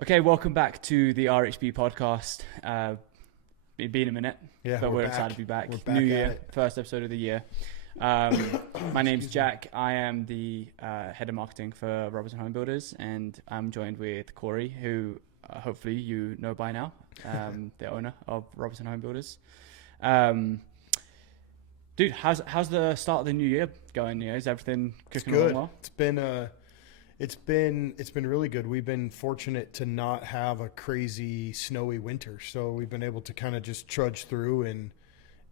Okay, welcome back to the RHB Podcast. It's been a minute, but we're excited to be back. We're back New at year, it. first episode of the year. My name's Jack. I am the head of marketing for Robison Home Builders, and I'm joined with Corey, who hopefully you know by now, the owner of Robison Home Builders. Dude, how's the start of the new year going? Is everything cooking along well? It's been really good. We've been fortunate to not have a crazy snowy winter, so we've been able to kind of just trudge through and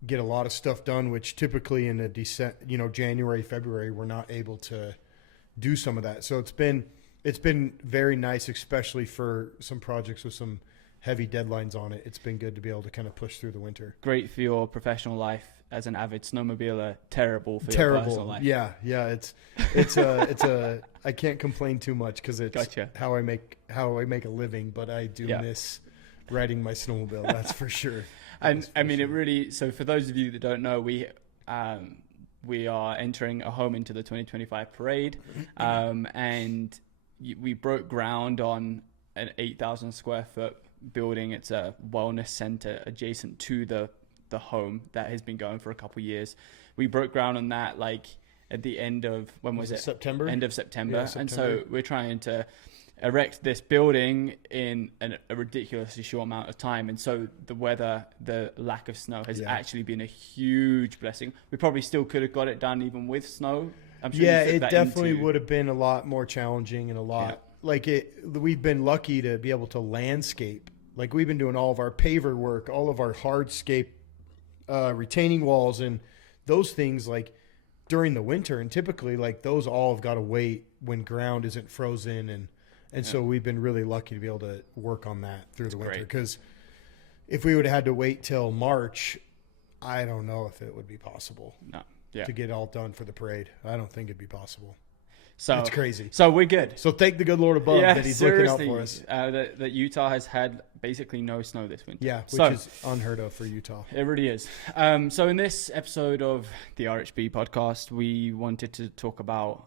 get a lot of stuff done, which typically in January, February, we're not able to do some of that. So it's been very nice, especially for some projects with some heavy deadlines on it. It's been good to be able to kind of push through the winter. Great for your professional life as an avid snowmobiler, terrible for your personal life. Yeah. I can't complain too much because it's how I make a living, but I do miss riding my snowmobile. That's for sure. And I mean, it really. So for those of you that don't know, we are entering a home into the 2025 parade, and we broke ground on an 8,000 square foot building. It's a wellness center adjacent to the home that has been going for a couple of years. We broke ground on that at the end of, when was it? September? End of September. Yeah, September. And so we're trying to erect this building in a ridiculously short amount of time. And so the weather, the lack of snow has actually been a huge blessing. We probably still could have got it done even with snow. I'm sure it definitely would have been a lot more challenging and a lot we've been lucky to be able to landscape. Like we've been doing all of our paver work, all of our hardscape retaining walls and those things during the winter, and typically those all have got to wait when ground isn't frozen, and so we've been really lucky to be able to work on that through the winter, because if we would have had to wait till March, I don't know if it would be possible to get it all done for the parade. I don't think it'd be possible. So it's crazy. So we're good. So thank the good Lord above that he's looking out for us. That Utah has had basically no snow this winter. Yeah, which is unheard of for Utah. It really is. So in this episode of the RHB podcast, we wanted to talk about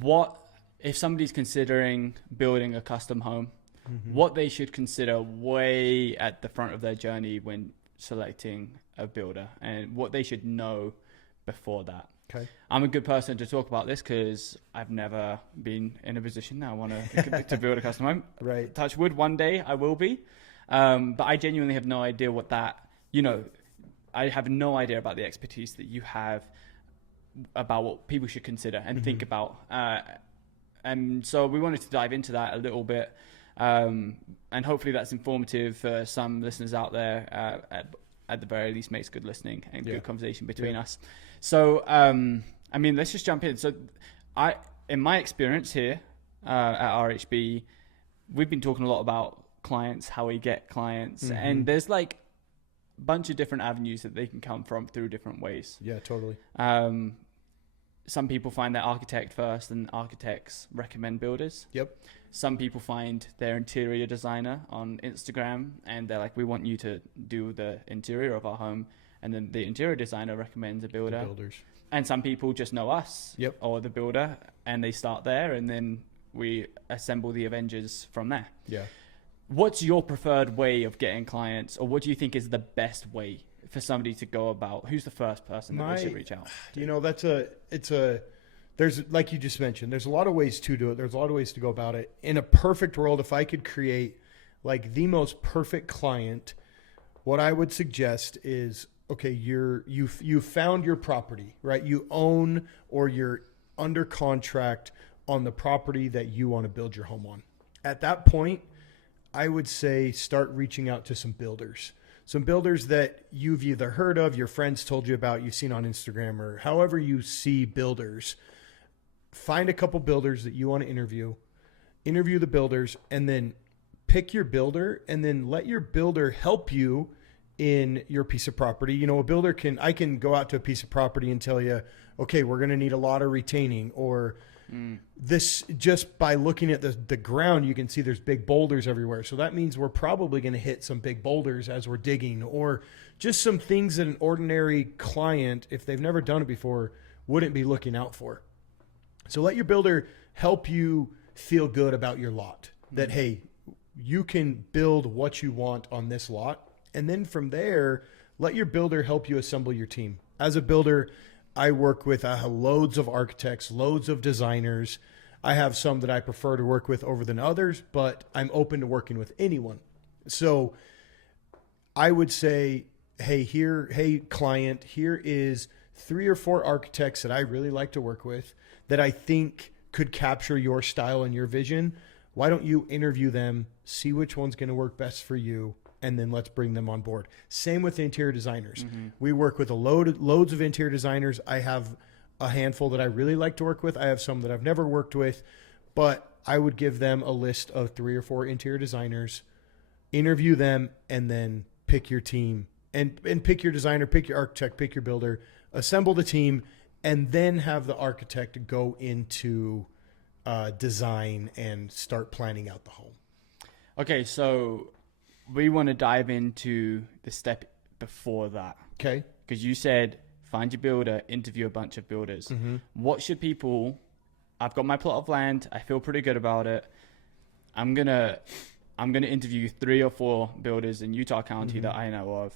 what if somebody's considering building a custom home, what they should consider way at the front of their journey when selecting a builder, and what they should know before that. Okay. I'm a good person to talk about this because I've never been in a position that I want to build a custom home. Right. Touch wood, one day I will be. But I genuinely have no idea what that, I have no idea about the expertise that you have about what people should consider and think about. And so we wanted to dive into that a little bit. And hopefully that's informative for some listeners out there. At the very least, makes good listening and good conversation between us. So, let's just jump in. So, in my experience here at RHB, we've been talking a lot about clients, how we get clients, and there's a bunch of different avenues that they can come from through different ways. Yeah, totally. Some people find their architect first, and architects recommend builders. Yep. Some people find their interior designer on Instagram, and they're like, we want you to do the interior of our home. And then the interior designer recommends a builder. The builders. And some people just know us or the builder, and they start there, and then we assemble the Avengers from there. Yeah. What's your preferred way of getting clients, or what do you think is the best way for somebody to go about? Who's the first person that we should reach out to? There's, like you just mentioned, there's a lot of ways to do it. There's a lot of ways to go about it. In a perfect world, if I could create the most perfect client, what I would suggest is, okay, you found your property, right? You own or you're under contract on the property that you want to build your home on. At that point, I would say start reaching out to some builders that you've either heard of, your friends told you about, you've seen on Instagram, or however you see builders. Find a couple builders that you want to interview the builders, and then pick your builder, and then let your builder help you in your piece of property. A builder I can go out to a piece of property and tell you, okay, we're going to need a lot of retaining, or this, just by looking at the ground, you can see there's big boulders everywhere. So that means we're probably going to hit some big boulders as we're digging, or just some things that an ordinary client, if they've never done it before, wouldn't be looking out for. So let your builder help you feel good about your lot. that, hey, you can build what you want on this lot. And then from there, let your builder help you assemble your team. As a builder, I work with loads of architects, loads of designers. I have some that I prefer to work with over than others, but I'm open to working with anyone. So I would say, hey, client, here is 3 or 4 architects that I really like to work with that I think could capture your style and your vision. Why don't you interview them, see which one's going to work best for you, and then let's bring them on board. Same with interior designers. We work with loads of interior designers. I have a handful that I really like to work with. I have some that I've never worked with, but I would give them a list of 3 or 4 interior designers, interview them, and then pick your team and pick your designer, pick your architect, pick your builder, assemble the team, and then have the architect go into design and start planning out the home. Okay, so we want to dive into the step before that. Okay. Because you said find your builder, interview a bunch of builders. What should people... I've got my plot of land. I feel pretty good about it. I'm gonna interview 3 or 4 builders in Utah County that I know of.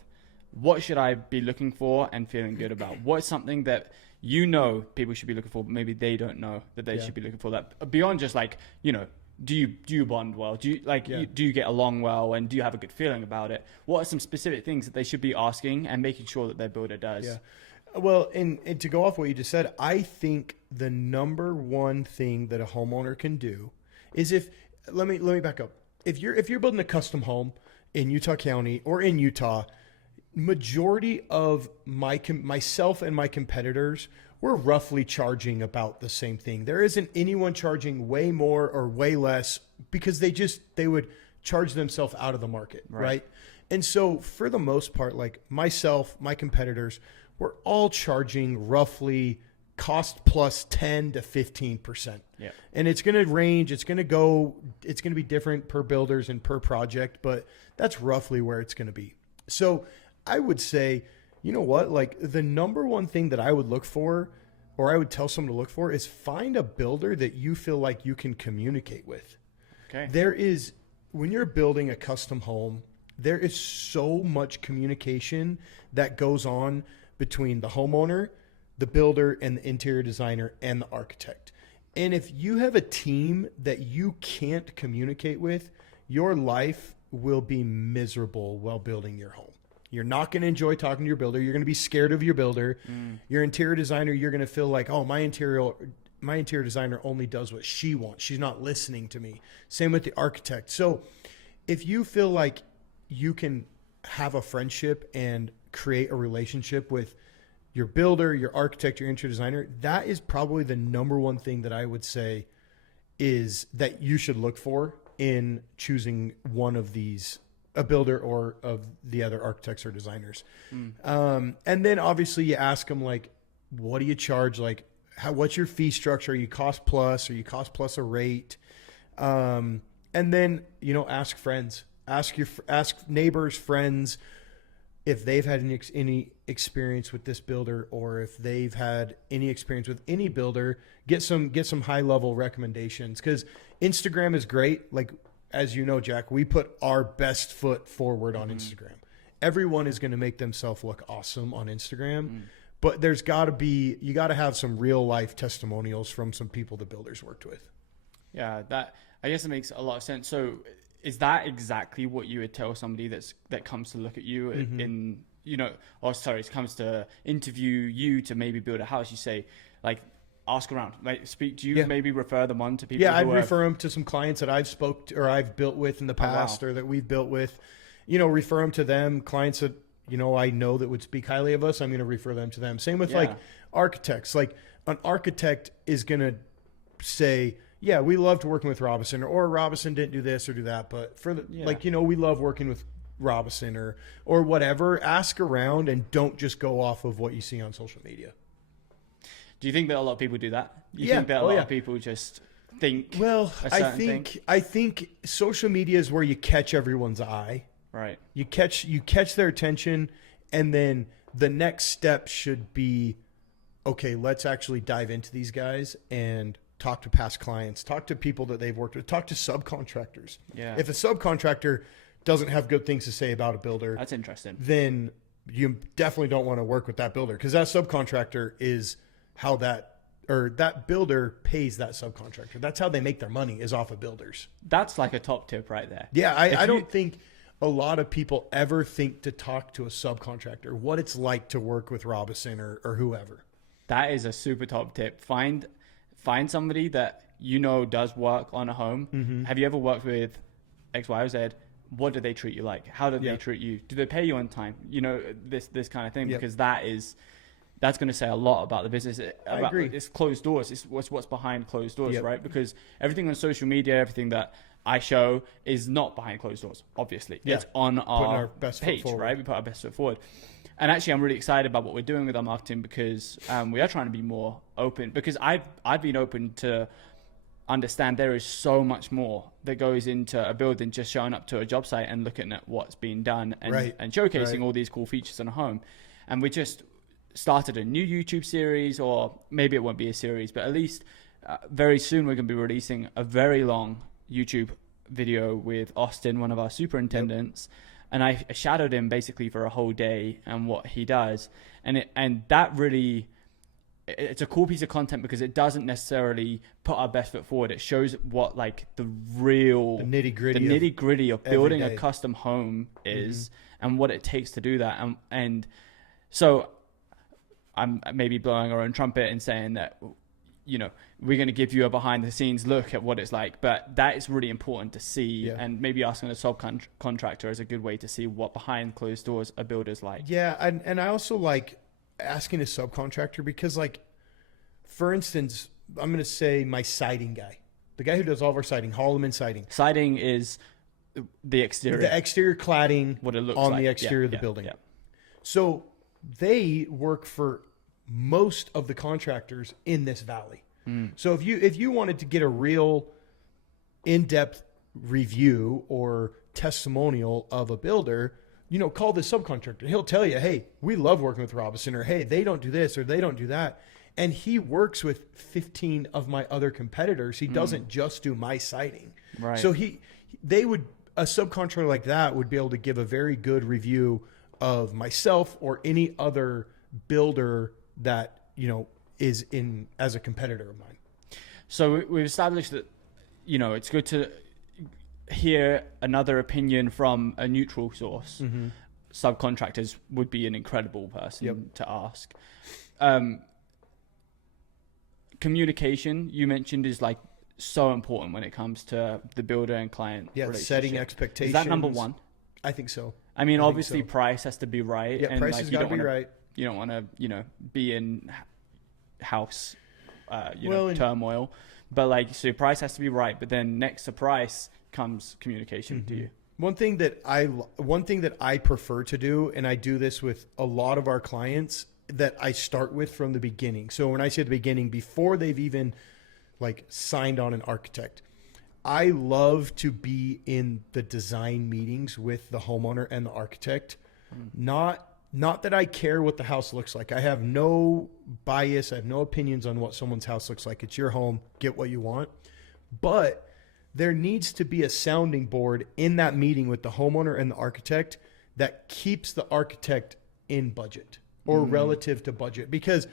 What should I be looking for and feeling good about? What's something that people should be looking for, but maybe they don't know that they should be looking for, that beyond just like, do you bond well? Do you get along well? And do you have a good feeling about it? What are some specific things that they should be asking and making sure that their builder does? Yeah. Well, and to go off what you just said, I think the number one thing that a homeowner can do is let me back up. If you're building a custom home in Utah County or in Utah, majority of myself and my competitors, we're roughly charging about the same thing. There isn't anyone charging way more or way less because they would charge themselves out of the market, right? And so for the most part, like myself, my competitors, we're all charging roughly cost plus 10 to 15%. Yeah. And it's going to range. It's going to be different per builders and per project, but that's roughly where it's going to be. So I would say, you know what, like the number one thing that I would look for, or I would tell someone to look for, is find a builder that you feel like you can communicate with. Okay. When you're building a custom home, there is so much communication that goes on between the homeowner, the builder, and the interior designer and the architect. And if you have a team that you can't communicate with, your life will be miserable while building your home. You're not going to enjoy talking to your builder. You're going to be scared of your builder. Your interior designer, you're going to feel like, oh, my interior designer only does what she wants. She's not listening to me. Same with the architect. So if you feel like you can have a friendship and create a relationship with your builder, your architect, your interior designer, that is probably the number one thing that I would say is that you should look for in choosing one of these, a builder or of the other architects or designers. And then obviously you ask them, like, what do you charge? Like, what's your fee structure? Are you cost plus? Are you cost plus a rate? And then, ask friends, ask neighbors, friends, if they've had any experience with this builder, or if they've had any experience with any builder, get some high level recommendations. Because Instagram is great. Like, as you know, Jack, we put our best foot forward on Instagram. Everyone is going to make themselves look awesome on Instagram, but you got to have some real life testimonials from some people the builders worked with. Yeah, I guess it makes a lot of sense. So is that exactly what you would tell somebody that comes to look at you comes to interview you to maybe build a house? You say, like, ask around, like, speak to you, maybe refer them on to people. Yeah, I'd refer them to some clients that I've built with in the past, or that we've built with, refer them to them. Clients that, I know that would speak highly of us, I'm going to refer them to them. Same with like architects. Like, an architect is going to say, yeah, we loved working with Robison, or Robison didn't do this or do that, but we love working with Robison or whatever. Ask around and don't just go off of what you see on social media. Do you think that a lot of people do that? You think that a lot of people just think? Well, I think social media is where you catch everyone's eye. Right. You catch their attention, and then the next step should be, okay, let's actually dive into these guys and talk to past clients, talk to people that they've worked with, talk to subcontractors. Yeah. If a subcontractor doesn't have good things to say about a builder, that's interesting. Then you definitely don't want to work with that builder, because that subcontractor is how that builder pays that subcontractor. That's how they make their money, is off of builders. That's like a top tip right there. Yeah, I don't think a lot of people ever think to talk to a subcontractor, what it's like to work with Robison or whoever. That is a super top tip. Find somebody that does work on a home. Mm-hmm. Have you ever worked with X, Y, or Z? What do they treat you like? How do they treat you? Do they pay you on time? This kind of thing, because that's going to say a lot about the business. I agree. It's closed doors. It's what's behind closed doors, right? Because everything on social media, everything that I show is not behind closed doors, obviously. Yeah. It's on our best page, right? We put our best foot forward. And actually, I'm really excited about what we're doing with our marketing, because we are trying to be more open, because I've been open to understand there is so much more that goes into a build than just showing up to a job site and looking at what's being done and showcasing all these cool features in a home. And we just started a new YouTube series, or maybe it won't be a series, but at least very soon we're going to be releasing a very long YouTube video with Austin, one of our superintendents. And I shadowed him basically for a whole day and what he does. And that really, it's a cool piece of content, because it doesn't necessarily put our best foot forward. It shows what like the nitty gritty of building a custom home is, and what it takes to do that. And so I'm maybe blowing our own trumpet and saying that, we're going to give you a behind the scenes look at what it's like, but that is really important to see. Yeah. And maybe asking a subcontractor is a good way to see what behind closed doors a builder's like. Yeah. And I also like asking a subcontractor, because like, for instance, I'm going to say my siding guy, the guy who does all of our siding, Holloman Siding. Siding is the exterior. The exterior cladding, what it looks on like. The exterior of the building. Yeah. So they work for most of the contractors in this valley. So if you wanted to get a real in-depth review or testimonial of a builder, call the subcontractor. He'll tell you, hey, we love working with Robison, or hey, they don't do this or they don't do that. And he works with 15 of my other competitors. He doesn't just do my siding. Right. So a subcontractor like that would be able to give a very good review of myself or any other builder that, is in as a competitor of mine. So we've established that, it's good to hear another opinion from a neutral source. Mm-hmm. Subcontractors would be an incredible person to ask. Communication, you mentioned, is like so important when it comes to the builder and client relationship. Setting expectations. Is that number one? I think so. I mean, obviously price has to be right. Yeah, price has got to be right. You don't want to, be in house, turmoil. But so price has to be right. But then next to price comes communication to you. One thing that I prefer to do, and I do this with a lot of our clients, that I start with from the beginning. So when I say the beginning, before they've even signed on an architect, I love to be in the design meetings with the homeowner and the architect. Not that I care what the house looks like. I have no bias. I have no opinions on what someone's house looks like. It's your home. Get what you want. But there needs to be a sounding board in that meeting with the homeowner and the architect that keeps the architect in budget or relative to budget. Because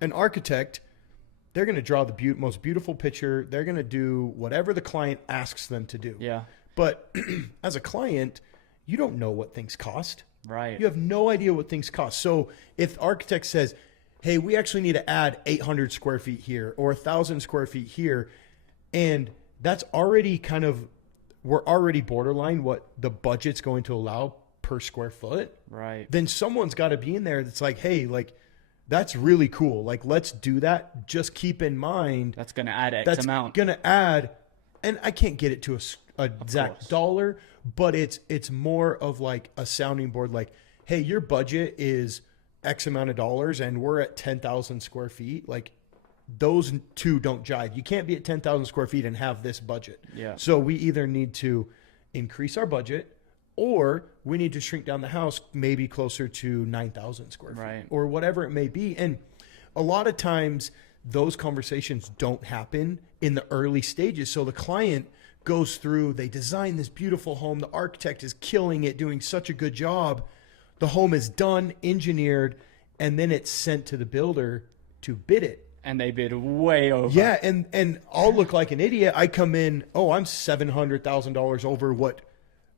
an architect, they're going to draw the most beautiful picture. They're going to do whatever the client asks them to do. Yeah. But as a client, you don't know what things cost. Right. You have no idea what things cost. So if the architect says, hey, we actually need to add 800 square feet here or 1,000 square feet here, and that's already we're already borderline what the budget's going to allow per square foot. Right. Then someone's got to be in there that's like, hey, that's really cool. Let's do that. Just keep in mind. That's going to add X amount. That's going to add, and I can't get it to a exact dollar, but it's more of a sounding board. Hey, your budget is X amount of dollars and we're at 10,000 square feet. Those two don't jive. You can't be at 10,000 square feet and have this budget. Yeah. So we either need to increase our budget, or we need to shrink down the house maybe closer to 9,000 square feet, right, or whatever it may be. And a lot of times those conversations don't happen in the early stages. So the client goes through, they design this beautiful home. The architect is killing it, doing such a good job. The home is done, engineered, and then it's sent to the builder to bid it. And they bid way over. Yeah, and I'll look like an idiot. I come in, I'm $700,000 over what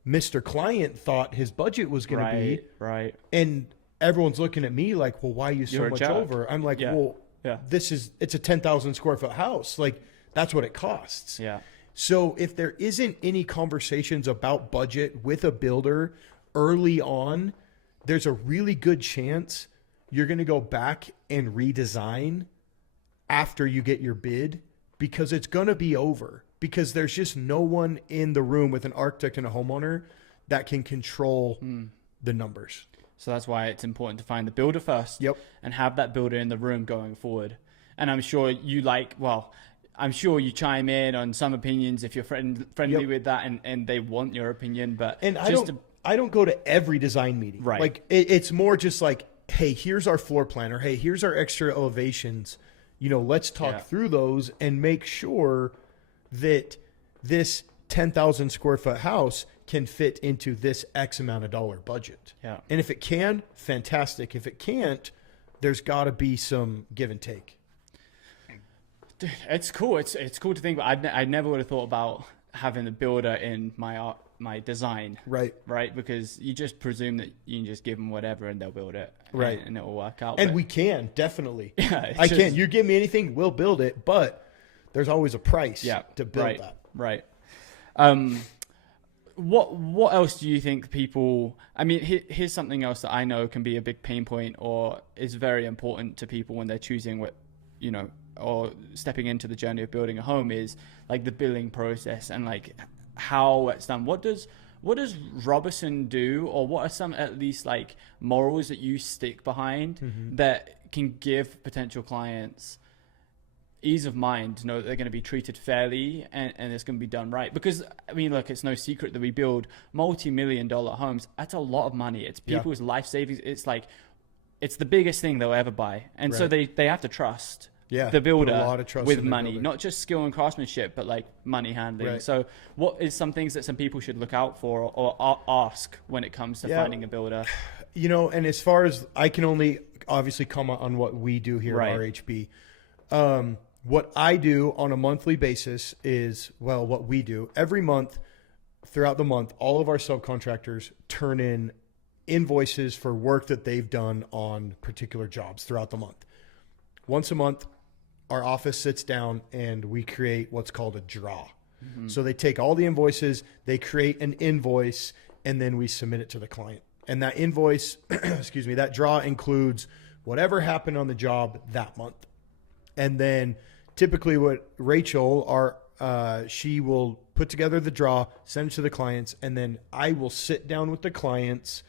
Mr. Client thought his budget was going to be. Right. And everyone's looking at me like, well, why are you so much over? I'm like, it's a 10,000 square foot house. Like, that's what it costs. Yeah. So if there isn't any conversations about budget with a builder early on, there's a really good chance you're going to go back and redesign after you get your bid, because it's going to be over, because there's just no one in the room with an architect and a homeowner that can control the numbers. So that's why it's important to find the builder first. Yep. And have that builder in the room going forward. And I'm sure you I'm sure you chime in on some opinions if you're friendly with that and they want your opinion. But I don't go to every design meeting. Right. Like it's more just like, hey, here's our floor plan, or hey, here's our extra elevations. Let's talk through those and make sure that this 10,000 square foot house can fit into this X amount of dollar budget. Yeah. And if it can, fantastic. If it can't, there's got to be some give and take. Dude, it's cool. It's cool to think, but I never would have thought about having the builder in my design. Right. Because you just presume that you can just give them whatever and they'll build it. Right. And it will work out. And we can, definitely. Yeah. I can. You give me anything, we'll build it. But there's always a price to build that. Right. What else do you think people, here's something else that I know can be a big pain point or is very important to people when they're choosing what, or stepping into the journey of building a home, is like the billing process and like how it's done. What does Robison do, or what are some at least like morals that you stick behind that can give potential clients ease of mind to know that they're going to be treated fairly and it's going to be done right? Because look, it's no secret that we build multi-million-dollar homes. That's a lot of money. It's people's life savings. It's like, it's the biggest thing they'll ever buy. And so they have to trust the builder with money, not just skill and craftsmanship, but like money handling. Right. So what is some things that some people should look out for or ask when it comes to finding a builder? And as far as I can only obviously comment on what we do here at RHB. What I do on a monthly basis is, what we do every month throughout the month, all of our subcontractors turn in invoices for work that they've done on particular jobs throughout the month. Once a month, our office sits down and we create what's called a draw. Mm-hmm. So they take all the invoices, they create an invoice, and then we submit it to the client. And that invoice, that draw includes whatever happened on the job that month. And then typically what Rachel, she will put together the draw, send it to the clients, and then I will sit down with the clients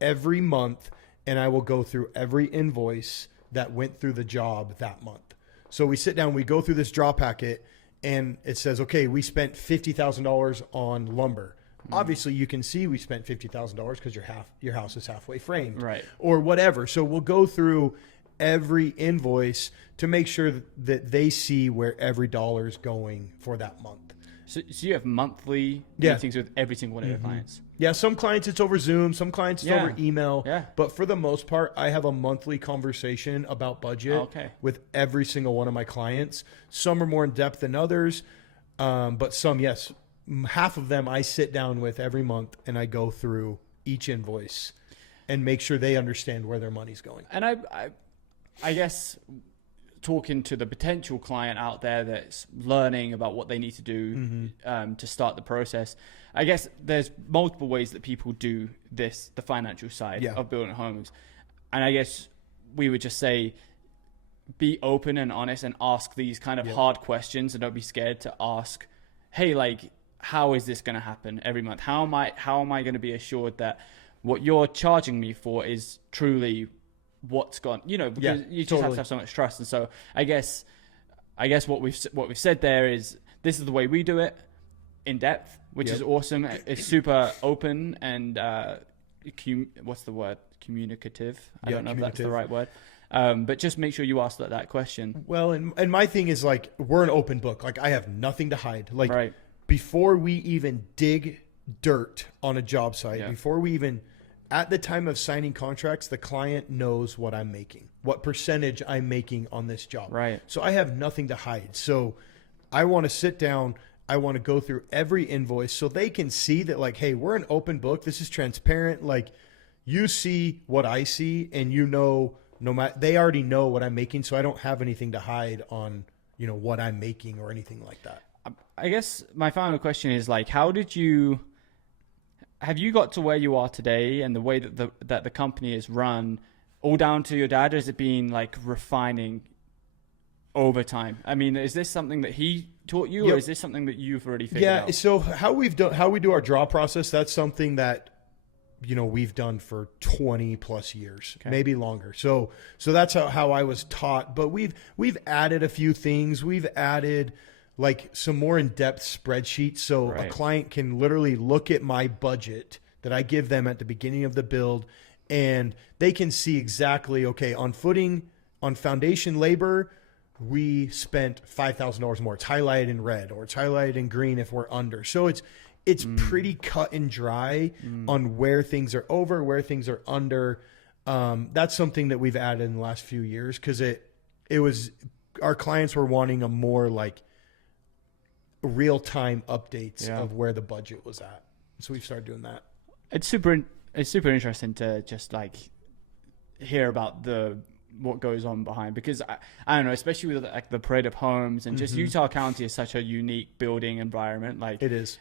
every month and I will go through every invoice that went through the job that month. So we sit down, we go through this draw packet, and it says, okay, we spent $50,000 on lumber. Mm-hmm. Obviously, you can see we spent $50,000 because your house is halfway framed, right, or whatever. So we'll go through every invoice to make sure that they see where every dollar is going for that month. So you have monthly meetings with every single one of your clients? Yeah, some clients it's over Zoom, some clients it's over email. Yeah. But for the most part, I have a monthly conversation about budget with every single one of my clients. Some are more in depth than others, but some, yes. Half of them I sit down with every month and I go through each invoice and make sure they understand where their money's going. And I guess talking to the potential client out there that's learning about what they need to do to start the process, I guess there's multiple ways that people do this, the financial side of building homes. And I guess we would just say, be open and honest and ask these kind of hard questions, and don't be scared to ask, hey, like, how is this going to happen every month? How am I going to be assured that what you're charging me for is truly what's gone, because you just have to have so much trust. And so I guess what we've said there is, this is the way we do it in depth, which is awesome. It's super open and what's the word? Communicative. I don't know if that's the right word. But just make sure you ask that question. Well, and my thing is like, we're an open book. Like I have nothing to hide. Like right. Before we even dig dirt on a job site, before we even, at the time of signing contracts, the client knows what I'm making, what percentage I'm making on this job. Right. So I have nothing to hide. So I want to sit down. I want to go through every invoice so they can see that like, hey, we're an open book. This is transparent. Like you see what I see and you know, they already know what I'm making. So I don't have anything to hide on, what I'm making or anything like that. I guess my final question is like, have you got to where you are today and the way that the company is run all down to your dad? Or has it been like refining over time? I mean, is this something that he taught you, or is this something that you've already figured out? Yeah. So how we do our draw process, that's something that, we've done for 20 plus years, maybe longer. So that's how I was taught, but we've added a few things. We've added like some more in-depth spreadsheets. So a client can literally look at my budget that I give them at the beginning of the build, and they can see exactly, okay, on foundation labor, we spent $5,000 more. It's highlighted in red or it's highlighted in green if we're under. So it's pretty cut and dry on where things are over, where things are under. That's something that we've added in the last few years because it was, our clients were wanting a more like real-time updates of where the budget was at. So we've started doing that. It's super interesting to just like hear about what goes on behind, because I don't know, especially with like the parade of homes and just Utah County is such a unique building environment. Like it is.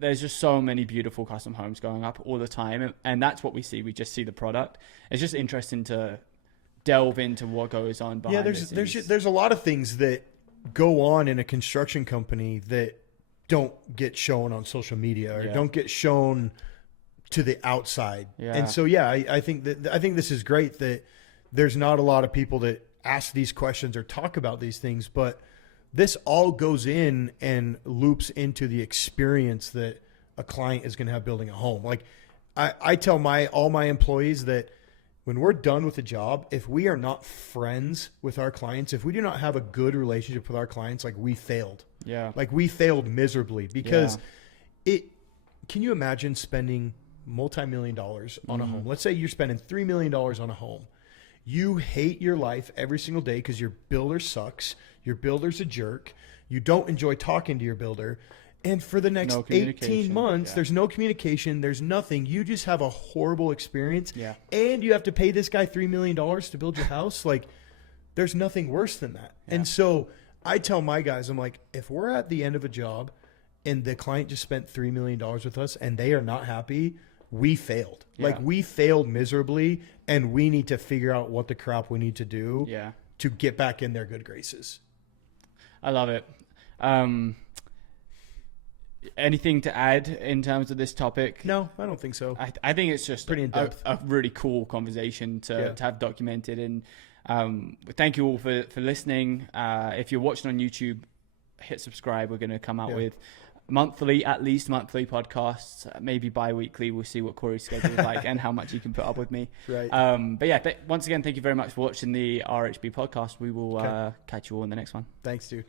There's just so many beautiful custom homes going up all the time, and that's what we see. We just see the product. It's just interesting to delve into what goes on behind. Yeah, there's a lot of things that go on in a construction company that don't get shown on social media or don't get shown to the outside. Yeah. And so, I think this is great that there's not a lot of people that ask these questions or talk about these things, but this all goes in and loops into the experience that a client is going to have building a home. Like I tell all my employees that when we're done with the job, if we are not friends with our clients, if we do not have a good relationship with our clients, like we failed. Yeah. Like we failed miserably because can you imagine spending multi-million dollars on a home? Let's say you're spending $3 million on a home. You hate your life every single day because your builder sucks. Your builder's a jerk. You don't enjoy talking to your builder. And for the next 18 months, there's no communication. There's nothing. You just have a horrible experience. Yeah. And you have to pay this guy $3 million to build your house. Like, there's nothing worse than that. Yeah. And so I tell my guys, I'm like, if we're at the end of a job and the client just spent $3 million with us and they are not happy, we failed. Yeah. Like, we failed miserably, and we need to figure out what the crap we need to do to get back in their good graces. I love it. Anything to add in terms of this topic? No, I don't think so. I think it's just pretty in depth. A really cool conversation to have documented. And thank you all for listening. If you're watching on YouTube, hit subscribe. We're going to come out with at least monthly podcasts, maybe bi-weekly. We'll see what Corey's schedule is like and how much he can put up with me. Right. But yeah, once again, thank you very much for watching the RHB podcast. We will catch you all in the next one. Thanks, dude.